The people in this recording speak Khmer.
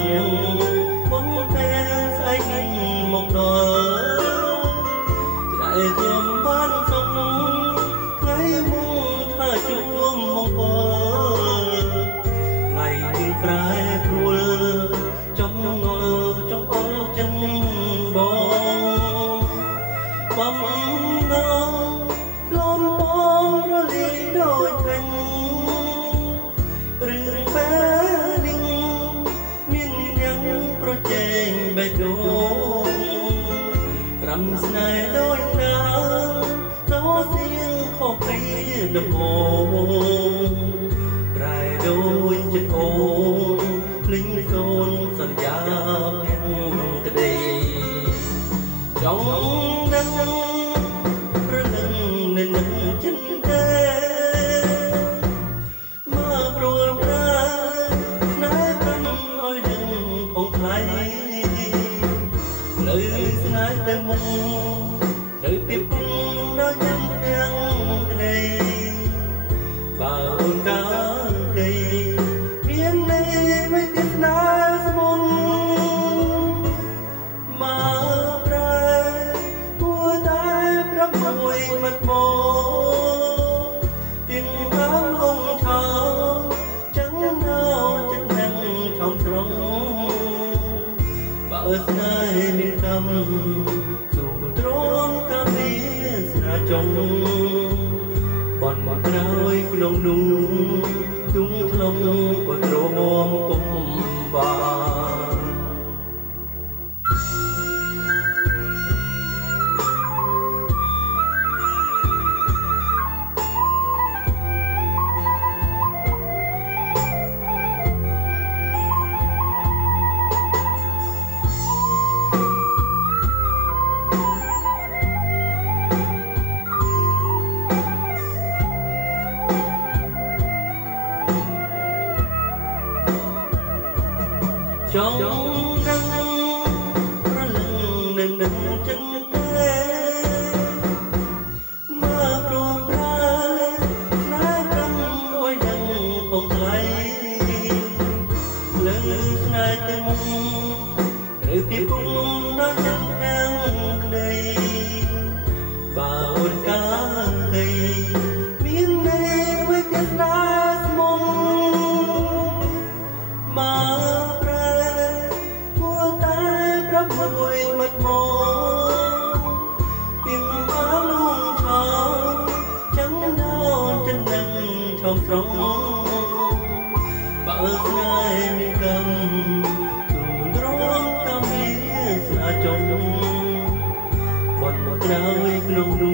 ងមុនពេលស្អែកមកដល់តែខ្ញុំបានសុំថ្ងៃមុនថាជួបមង្គលថ្ងៃនេះប្រែប្រួលចំងល់ចង្អុលចិនបងបំណងលំបងរលីដូចពេញរឿងពេលនេះមានយ៉ាងប្រជែងបេះដូងក្រាំស្នេហ៍ដូចណាសោសៀងខុសគ្នាដំបូងប្រែដូចចិត្តអូនភ្លេងសូនសន្យាភក្តីចង់ដឹងព្រលឹងនៅនឹងចិត្តទេមកព្រួយប្រាស្នេហ៍កាន់ឲ្យដឹងផងថ្លៃលើស្នេហ៍ទៅមុខត្រូវពីពុំដល់យ៉ាងទាំងក្តីបើអូនកាក្តីមានន័យមិនទៀតណាស្មុំមកប្រែគួរតែប្រាប់មួយមាត់មកទាំងតាមអង្គឆោចឹងណោចិត្តនឹងថំត្រង់បើស្នេហ៍មានកម្មសូមទ្រាំតាមវាសនាចង់បនមកក្រោយក្នុងនោះទុំខ្លងក៏ទ្រាំពុំបានចង់ដឹងប្រលឹងនឹងនឹងចិត្តទេមកព្រោះប្រាស្នេហ៍កាន់ឲ្យដឹងផងថ្លៃលើស្នេហ៍ទៅមុខត្រូវពីពុំដល់ចិត្តទាំងក្តីបើអូនកាក្តីមានន័យមួយទៀតណាស្មុំមកមួយមាត់មកពីមកលងឆោចឹងដល់ចិននឹងឈប់ស្រង់បើស្នេហ៍មានកម្មទូទ្រាំតាមវាស្នាចង់បនមកក្រោយក្នុងនោះ